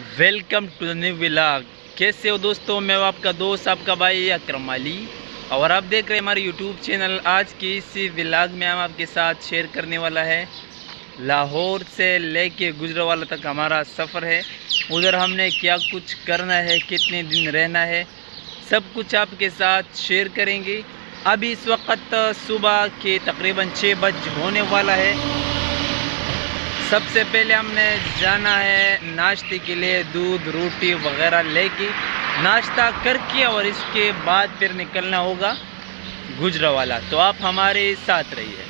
Welcome to the new vlog. कैसे हो दोस्तों? मैं हूं आपका दोस्त, आपका भाई अकरम अली, और आप देख रहे हैं हमारे यूट्यूब चैनल। आज की इस व्लॉग में हम आपके साथ शेयर करने वाला है लाहौर से लेके गुजरावाला तक हमारा सफ़र है। उधर हमने क्या कुछ करना है, कितने दिन रहना है, सब कुछ आपके साथ शेयर करेंगे। अभी इस वक्त सुबह के तकरीबन 6 बज होने वाला है। सबसे पहले हमने जाना है नाश्ते के लिए, दूध रोटी वगैरह लेके नाश्ता करके, और इसके बाद फिर निकलना होगा गुजरावाला। तो आप हमारे साथ रहिए।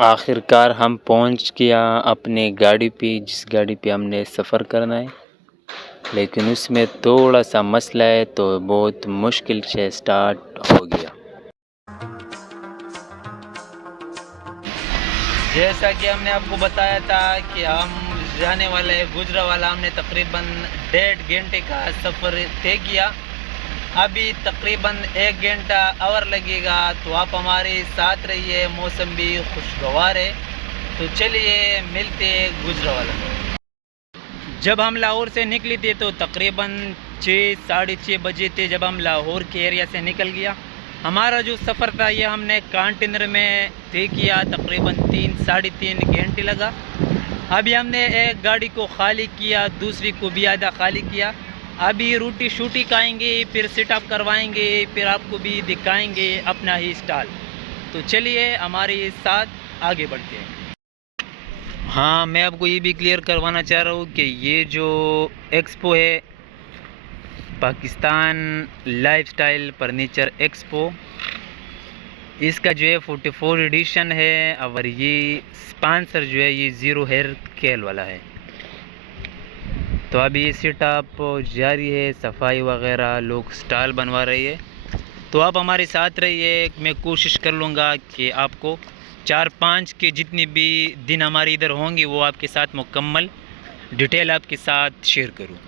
आखिरकार हम पहुंच गया अपने गाड़ी पे, जिस गाड़ी पे हमने सफ़र करना है। लेकिन उसमें थोड़ा सा मसला है, तो बहुत मुश्किल से स्टार्ट हो गया। जैसा कि हमने आपको बताया था कि हम जाने वाले हैं गुजरावाला। हमने तकरीबन 1.5 घंटे का सफ़र तय किया। अभी तकरीबन 1 घंटा और लगेगा, तो आप हमारे साथ रहिए। मौसम भी खुशगवार है, तो चलिए मिलते हैं गुजरावाला में। जब हम लाहौर से निकले थे तो तकरीबन 6-6:30 बजे थे जब हम लाहौर के एरिया से निकल गया। हमारा जो सफ़र था ये हमने कंटेनर में तय किया। तकरीबन 3-3.5 घंटे लगा। अभी हमने एक गाड़ी को खाली किया, दूसरी को भी आधा खाली किया। अभी रोटी शूटी खाएंगे, फिर सेटअप करवाएंगे, फिर आपको भी दिखाएंगे अपना ही स्टॉल। तो चलिए हमारे साथ आगे बढ़ते हैं। हाँ, मैं आपको ये भी क्लियर करवाना चाह रहा हूँ कि ये जो एक्सपो है, पाकिस्तान लाइफस्टाइल फर्नीचर एक्सपो, इसका जो है 44 एडिशन है। और ये स्पॉन्सर जो है ये ज़ीरो हेयर केयर वाला है। तो अभी ये सेटअप जारी है, सफाई वगैरह, लोग स्टॉल बनवा रही है। तो आप हमारे साथ रहिए। मैं कोशिश कर लूँगा कि आपको 4-5 के जितने भी दिन हमारे इधर होंगे वो आपके साथ मुकम्मल डिटेल आपके साथ शेयर करूँ।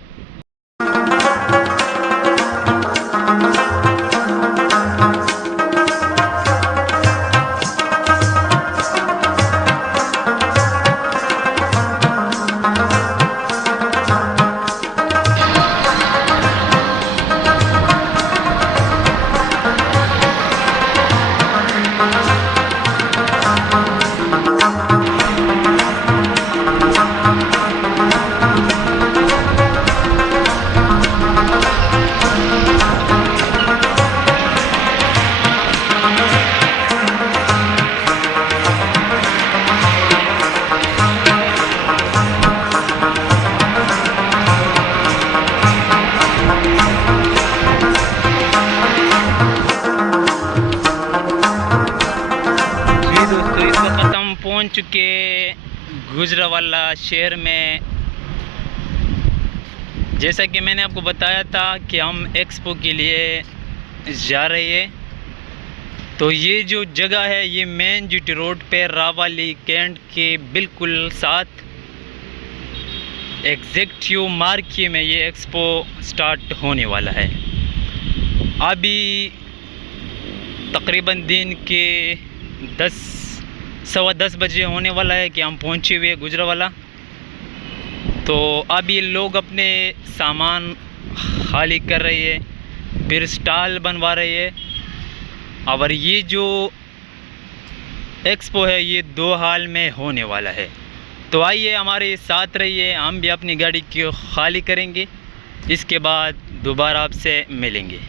दोस्तों, इस वक्त हम पहुंच चुके गुजरावाला शहर में। जैसा कि मैंने आपको बताया था कि हम एक्सपो के लिए जा रहे हैं। तो ये जो जगह है ये मेन जीटी रोड पे रावाली कैंट के बिल्कुल साथ एग्जैक्टिव मार्के में ये एक्सपो स्टार्ट होने वाला है। अभी तकरीबन दिन के 10-10:15 बजे होने वाला है कि हम पहुंचे हुए गुजरावाला। तो अभी लोग अपने सामान खाली कर रही है, फिर स्टॉल बनवा रही है। और ये जो एक्सपो है ये 2 हाल में होने वाला है। तो आइए हमारे साथ रहिए, हम भी अपनी गाड़ी को खाली करेंगे, इसके बाद दोबारा आपसे मिलेंगे।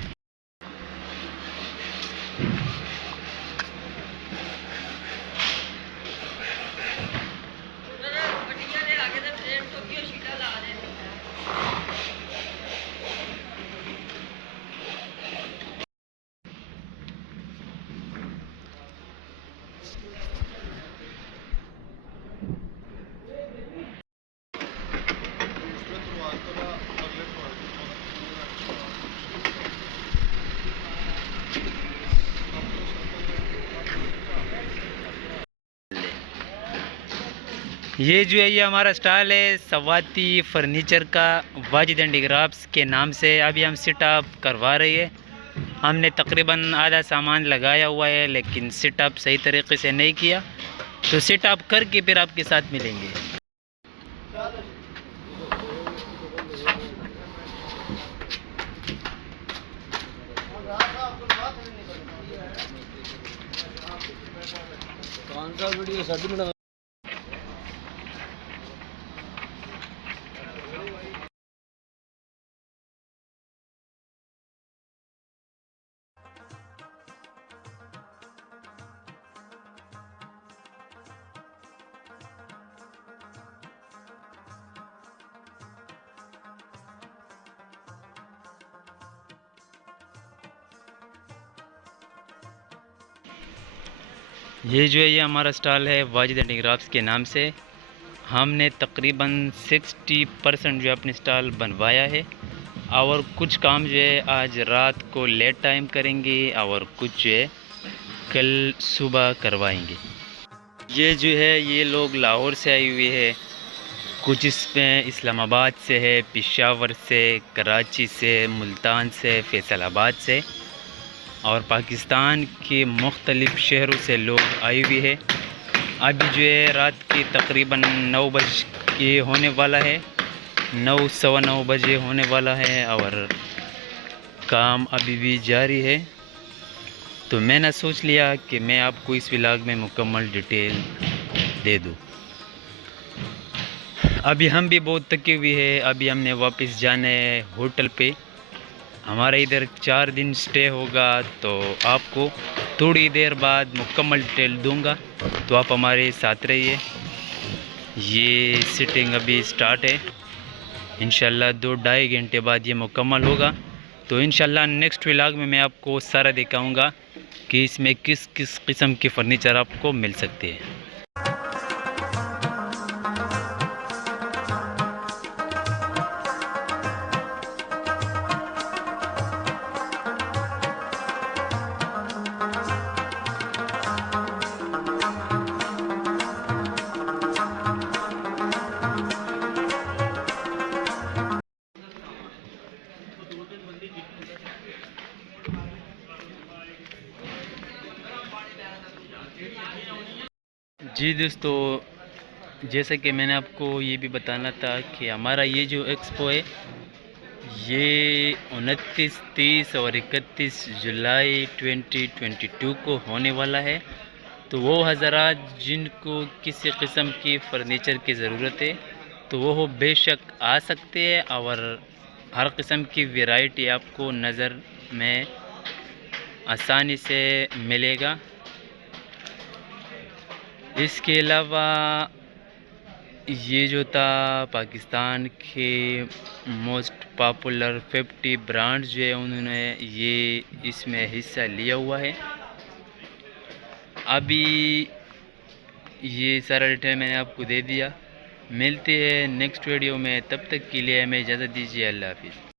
ये जो है ये हमारा स्टॉल है सवाती फर्नीचर का, वाजिद एंड क्राफ्ट्स के नाम से। अभी हम सेटअप करवा रहे हैं। हमने तकरीबन आधा सामान लगाया हुआ है लेकिन सेटअप सही तरीके से नहीं किया, तो सेटअप करके फिर आपके साथ मिलेंगे। कौन सा वीडियो ये जो है ये हमारा स्टॉल है वाजिद एंड क्राफ्ट्स के नाम से। हमने तकरीबन 60% जो है अपने स्टॉल बनवाया है, और कुछ काम जो है आज रात को लेट टाइम करेंगे और कुछ जो है कल सुबह करवाएंगे। ये जो है ये लोग लाहौर से आए हुए हैं, कुछ इसमें इस्लामाबाद से है, पेशावर से, कराची से, मुल्तान से, फैसलाबाद से और पाकिस्तान के मुख्तलिफ़ शहरों से लोग आए हुए हैं। अभी जो है रात के तकरीबन 9 बज के होने वाला है, 9 सवा 9 बजे होने वाला है और काम अभी भी जारी है। तो मैंने सोच लिया कि मैं आपको इस व्लॉग में मुकम्मल डिटेल दे दूँ। अभी हम भी बहुत थके हुए हैं, अभी हमने वापस जाना है होटल पे। हमारा इधर 4 दिन स्टे होगा, तो आपको थोड़ी देर बाद मुकम्मल डिटेल दूंगा, तो आप हमारे साथ रहिए। ये सिटिंग अभी स्टार्ट है, इंशाल्लाह 2-2.5 घंटे बाद ये मुकम्मल होगा। तो इंशाल्लाह नेक्स्ट व्लॉग में मैं आपको सारा दिखाऊंगा कि इसमें किस किस किस्म के फ़र्नीचर आपको मिल सकते हैं। जी दोस्तों, जैसे कि मैंने आपको ये भी बताना था कि हमारा ये जो एक्सपो है ये 29, 30 और 31 जुलाई 2022 को होने वाला है। तो वो हज़रात जिनको किसी किस्म की फ़र्नीचर की ज़रूरत है तो वो बेशक आ सकते हैं, और हर किस्म की वैरायटी आपको नज़र में आसानी से मिलेगा। इसके अलावा ये जो था पाकिस्तान के मोस्ट पॉपुलर 50 ब्रांड्स जो है उन्होंने ये इसमें हिस्सा लिया हुआ है। अभी ये सारा डिटेल मैंने आपको दे दिया। मिलते हैं नेक्स्ट वीडियो में, तब तक के लिए हमें इजाज़त दीजिए। अल्लाह हाफिज़।